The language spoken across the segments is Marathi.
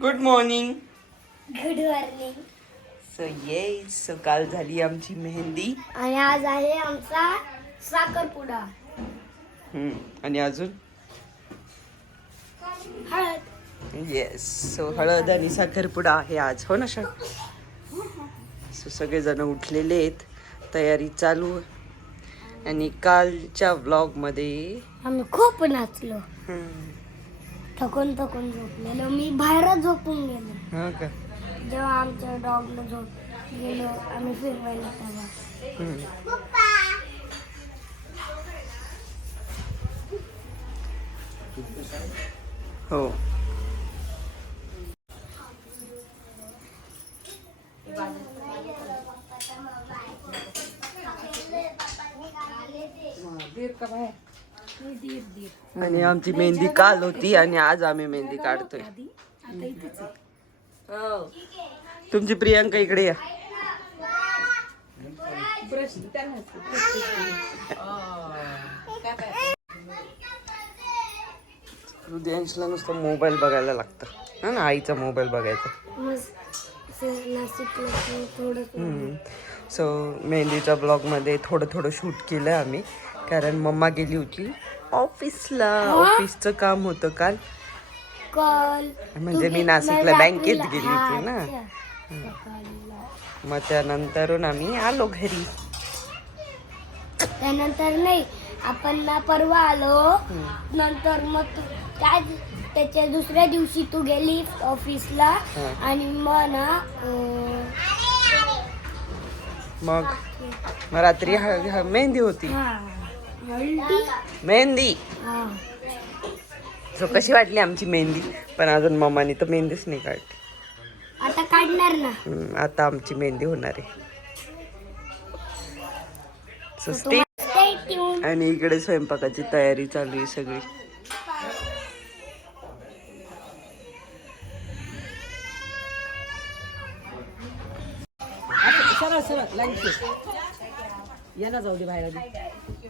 Good morning good morning so yeah so काल झाली आमची मेहंदी. आणि आज आहे आमचा साखरपुडा. हम्म, आणि अजून? हळद. येस सो हळद आणि साखरपुडा आहे आज हो ना शा सो सगळेजण उठलेले आहेत. तयारी चालू. आणि कालच्या व्लॉगमध्ये आम्ही खूप नाचलो. थकून थकून झोपलेलो. मी बाहेरच झोपून गेलो. हा का? जेव्हा आमच्या डॉगला झोप गेलो आम्ही फिरवायला तेव्हा हम्म. हो. आणि आमची मेहंदी काल होती आणि आज आम्ही मेहंदी काढतोय. तुमची प्रियांका इकडे या. हृदयांशला नुसतं मोबाईल बघायला लागतं. हा ना आईचा मोबाईल बघायचा. सो मेहंदीच्या ब्लॉगमध्ये थोडं थोडं शूट केलं आम्ही. कारण मम्मा गेली होती. ऑफिसला. ऑफिसचं काम होतं काल. कॉल म्हणजे मी नाशिकला बँकेत गेली होती ना. मग त्यानंतरून आम्ही आलो घरी. त्यानंतर नाही आपण ना परवा आलो. नंतर मग काय त्याच्या दुसऱ्या दिवशी तू गेली ऑफिसला. आणि मग ना मग मग रात्री मेहंदी होती. हा, मेहंदी? हा. सो कशी वाटली आमची मेहंदी? पण अजून मम्मानी तर मेहंदीच नाही काढली. आता काढणार ना. हम्म, आता आमची मेहंदी होणार आहे. सो तर स्टे तुम्हाला stay tuned. आणि इकडे स्वयंपाकाची तयारी चालू आहे सगळी. सरळ सरळ लाईन या ना जाऊ दे बाहेर आधी.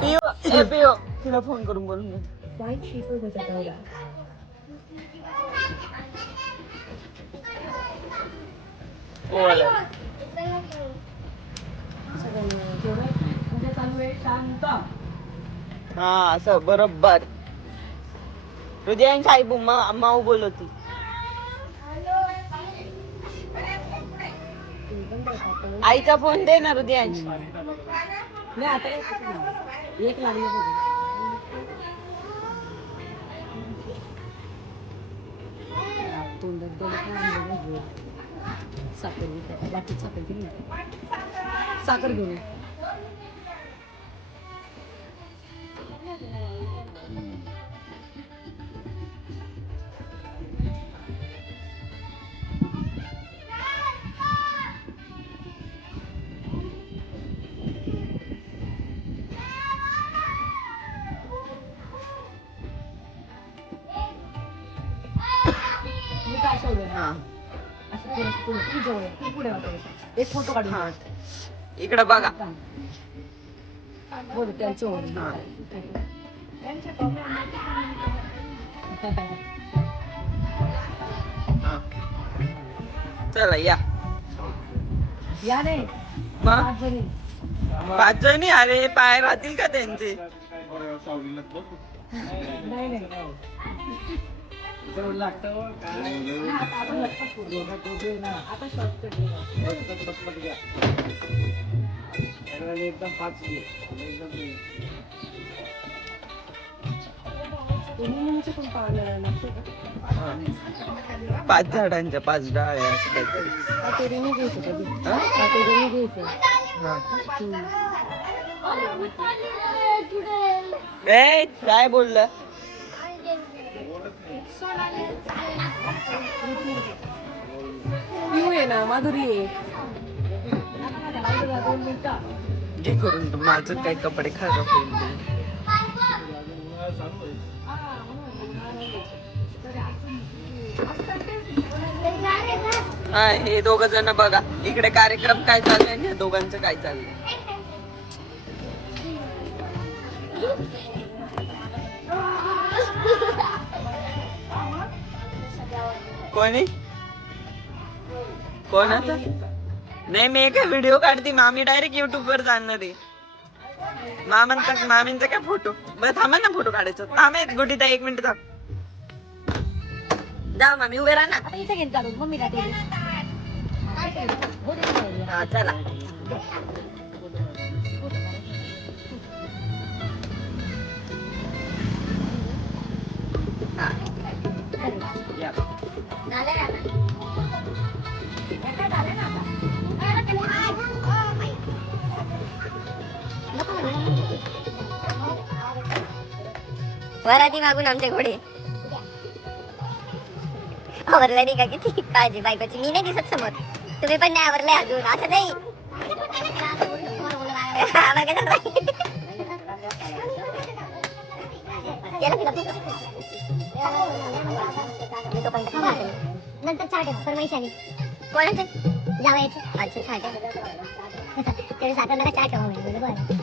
पिओ ए पिओ तिला फोन करून बोलून घे. बोल. हा असं बरोबर हृदयांश आई बुम्मा माऊ बोलवती आईचा फोन दे ना हृदयांश. नाही आता एक लाव. दोन साखर बाकी साखर घेऊन साखर घेऊन तू जवळ ये. तू पुढे वाटायचं. एक फोटो काढून हा. घे. इकडं बघा. बोल चला या. या नाही मग. पाच जणी? अरे पाय राहतील का त्यांचे? नाही नाही. आता? पाच झाडांच्या पाच डाळ्या असं काहीतरी. काटेरीने घ्यायचं कधी. हा? काटेरीने घ्यायचं हा. हम्म. ए काय बोललं? पिऊ आहे ना माधुरी आहे जे करून माझं काय कपडे खराब होईल. हा हे दोघ जण बघा इकडे कार्यक्रम काय चाललाय आणि दोघांचं काय चाललंय कोणी कोण आता? नाही मी काय व्हिडिओ काढते. मामी डायरेक्ट युट्यूब वर जाणार मामांचा मामींचा काय फोटो बरं थांबा ना फोटो काढायचं. थांबे गुटीता एक मिनिट थांब. जा मामी उभे राहा ना. इथे घेऊन चालू. मम्मी हा, चला. हा. वराती मागून आमचे घोडे. आवरलं नाही का किती? काळजी बायकोची. मी नाही दिसत समोर. तुम्ही पण नाही आवरलंय अजून. असं नाही. नंतर चहा ठेव. फरमाईशानी कोणाचं? जावायचं. अच्छा नका चहा ठेव म्हणलं बरं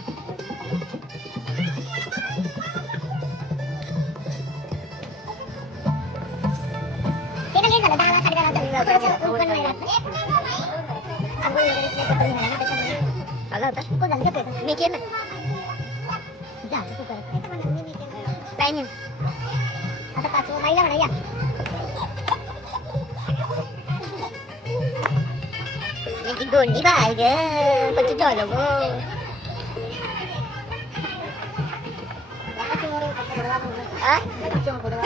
होता कोण झालं मी केलं. तू काय नाही आता पाचवं बाईला म्हणा या. याची दोंडी बाय ग पण तू झालं गो.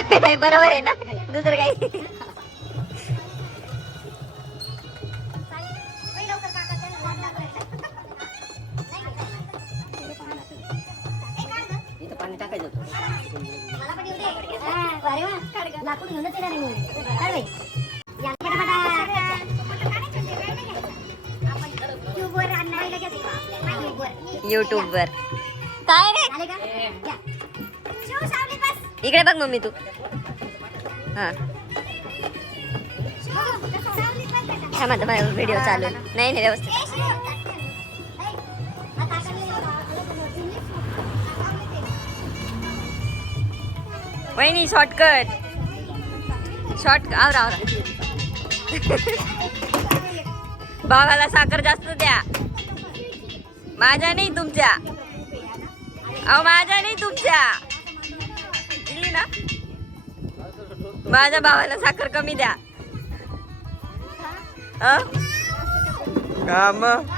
बरोबर आहे ना? दुसरं काही? घेऊनच येणार मी काय. युट्यूब वर काय रे. इकडे बघ मम्मी तू. हा. थांब आता माझा व्हिडिओ चालू आहे. नाही नाही व्यवस्थित. वहिनी शॉर्टकट शॉर्ट आवरा आवरा. भावाला साखर जास्त द्या. माझ्या नाही तुमच्या. अहो माझ्या नाही तुमच्या. दिली ना? माझ्या भावाला साखर कमी द्या? का मग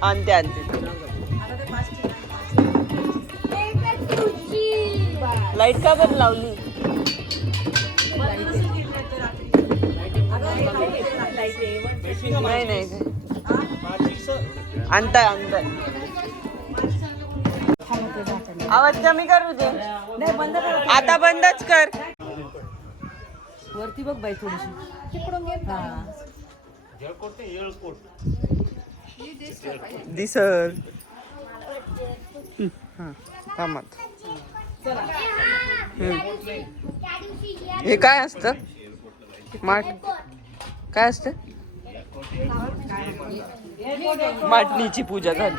आणते आणते. लाइट का बरं लावली? नाही नाही आणताय आणताय. आवाज कमी करू दे आता बंदच कर. वरती बघ बाई थोडीशी. हा. दिसल. हा. थांबत हे काय असतं? माठ. काय असतं? माटणीची पूजा झाली.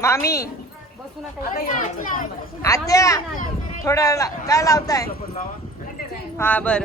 मामी. आत्या थोडा काय लावताय? हा बर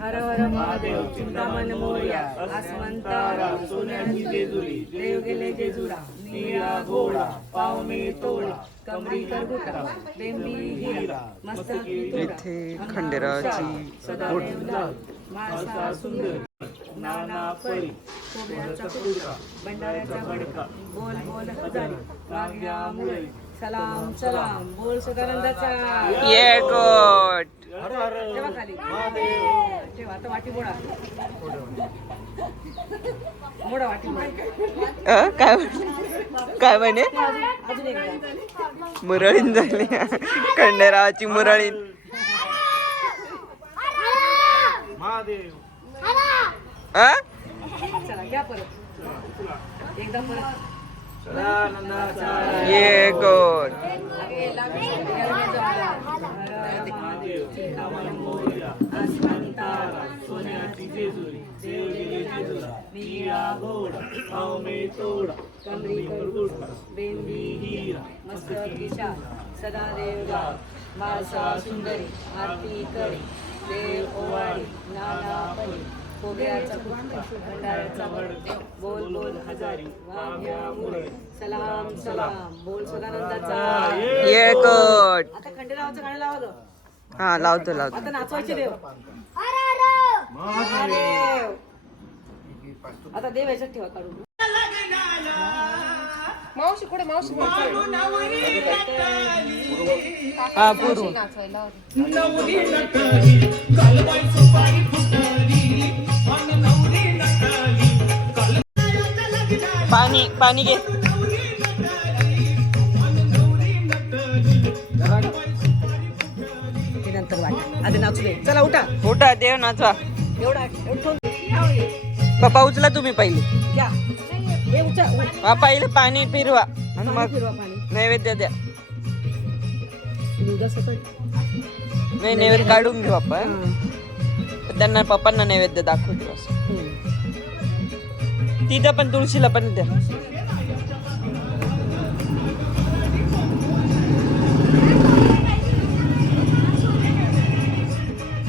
हर हर महादेव चिंतामण मोर्या आसमंतारा सोन्याची जेजुरी देव गेले जेजुरा निळा घोडा पाव मे तोडा कमरी करगुटा बेंबी हिरा मस्तकी इथे खंडेराची नाना परी कुडका भंडाऱ्याचा बोल बोल हजारी वाघ्या मुळे सलाम सलाम बोल सदानंदाचा. ये गोट ठेवा खाली. ठेवा आता वाटी मोडा. मोडा वाटी मोडा. काय काय म्हणे अजून एकदा मुरळीन झाली. खंडेरावाची मुरळीन. आ? चला घ्या परत. एकदा परत. ये गोड सदा देव मासा सुंदरी आरती करी देव ओवाळी नाना परी खोबऱ्याचा कुटका भंडाऱ्याचा बडका बोल बोल हजारी वाघ्या मुळे सलाम सलाम बोल सदानंदाचा ये कोट आता खंडेरावाचं गाणं लावलं हा लावतो लावतो. आता नाचवायचे देव. महादेव आता देव याच्यात ठेवा काढून. मावशी कुठे मावशी हा पाणी पाणी घे. आधी नाचू दे. चला उठा. उठा देव नाचवा. एवढा पप्पा उचला तुम्ही पहिले. घ्या. हे उठा. हा पहिले पाणी फिरवा आणि मग नैवेद्य द्या. नाही नैवेद्य काढून घेऊ आपण. त्यांना पप्पांना नैवेद्य दाखवू देऊ असं तिथं पण तुळशीला पण द्या.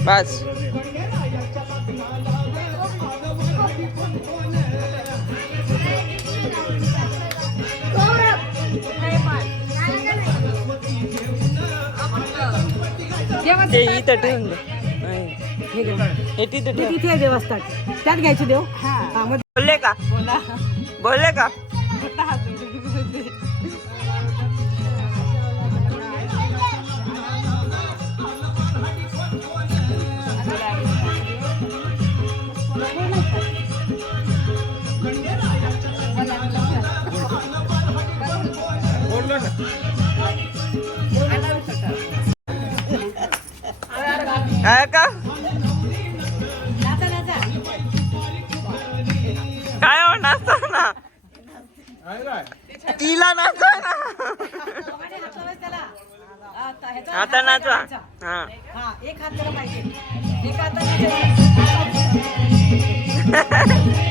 बस. ते इथं ठेवून. हे तिथे तिथे देवस्थान. त्यात घ्यायचे देव? बोलले का? बोलले का? काय का? काय हो नाचतो ना? तिला नाचवा ना? आता नाचवा. हा. एक हात पाहिजे. एक हात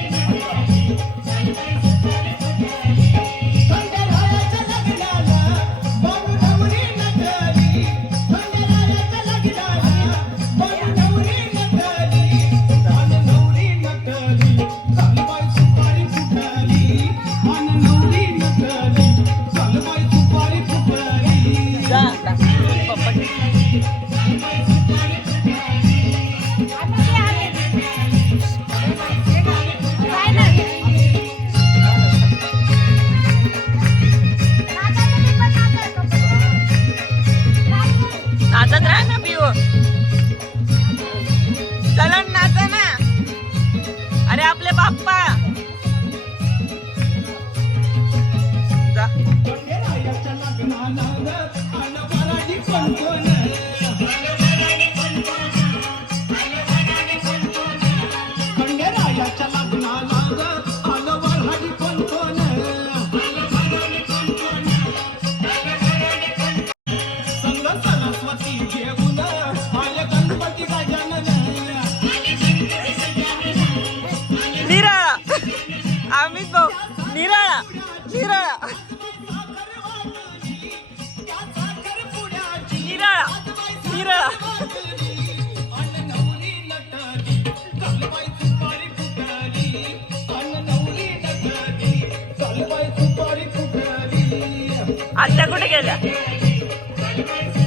गेल्या.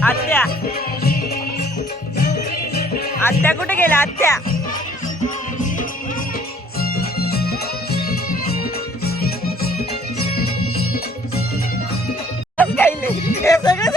आत्या. आत्या कुठे गेल्या? आत्या. काही हे सगळं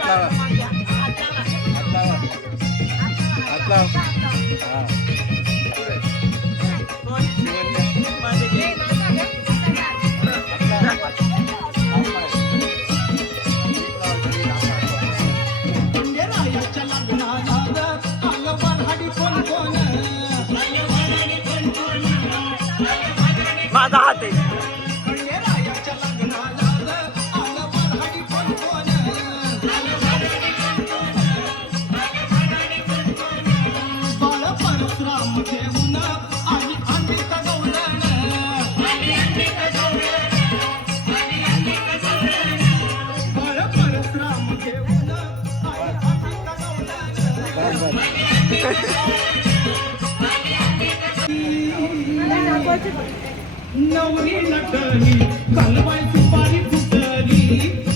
हात लावा हात लावा हात लावा हां. नवरी नटली कलवाई सुपारी फुटली.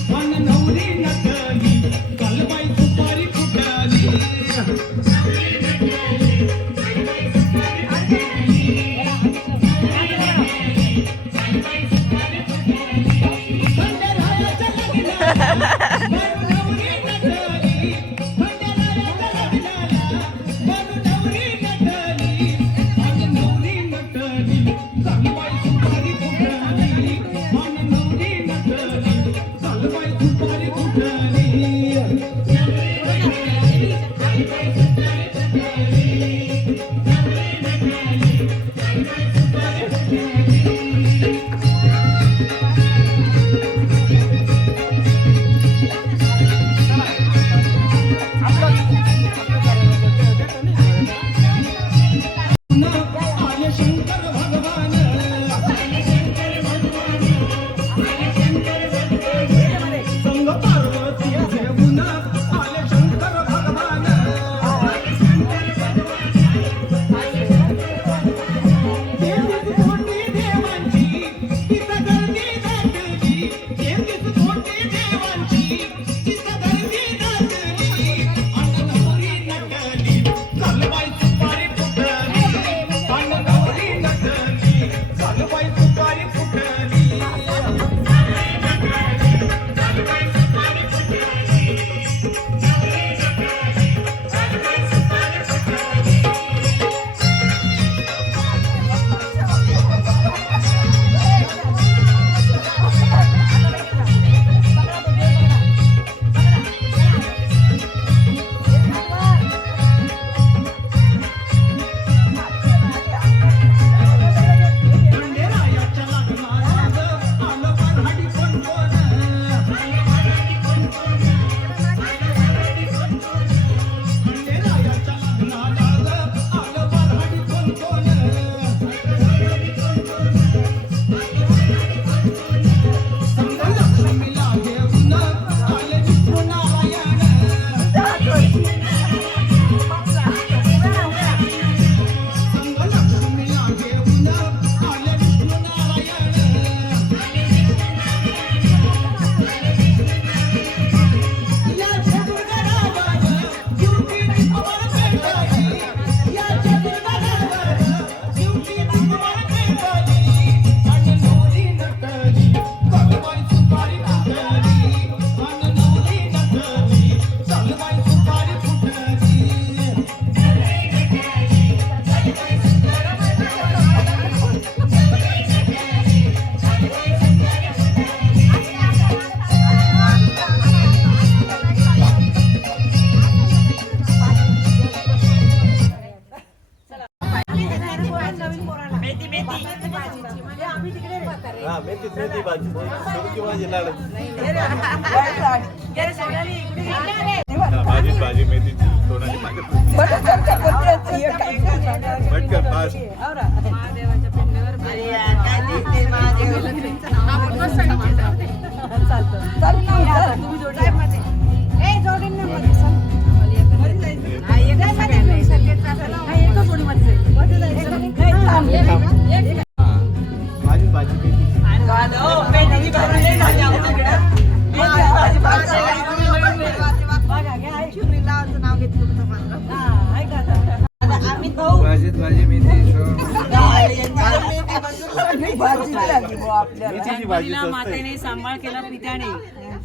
मातेने सांभाळ केला पित्याने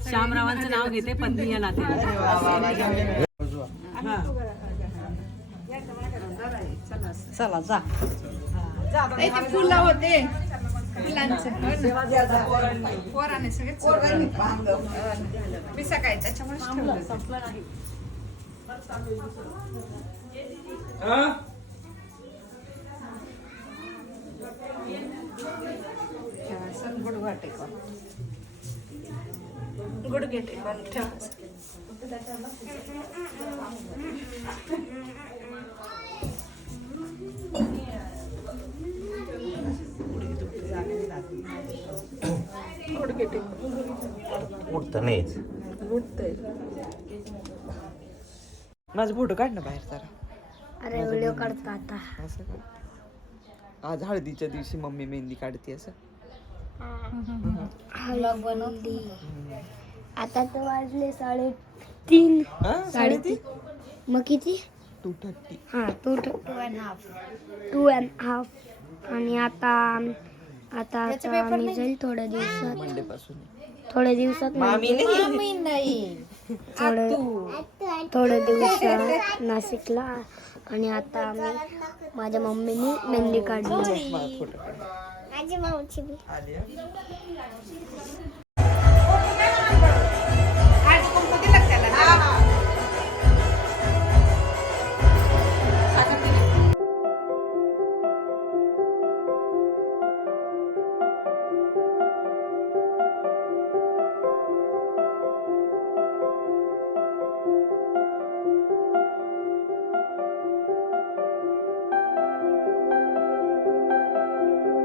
श्यामरावांचं नाव घेते पत्नी या नाते चला जा. फुलं होते. फुलांचं. पोराने सगळे मी सकाळी त्याच्यामुळे गुडघा टेकून गुडघे टेकून ठेवा. उठतं नाहीच. माझा फोटो काढ ना बाहेर जरा. अरे व्हिडिओ काढतो आता. असं आज हळदीच्या दिवशी मम्मी मेहंदी काढते असं. हळदी आता तर वाजले साडेतीन. हा साडेतीन? मग किती? टू थर्टी हा two two and half two and half आणि आता आता आता आम्ही जाईल थोड्या दिवसात. थोड्या दिवसात मामी म्हणजे नाही. थोडे थोडे दिवसात नाशिकला. आणि आता आम्ही माझ्या मम्मीने मेहंदी काढली. माझी मावशी बी. आली?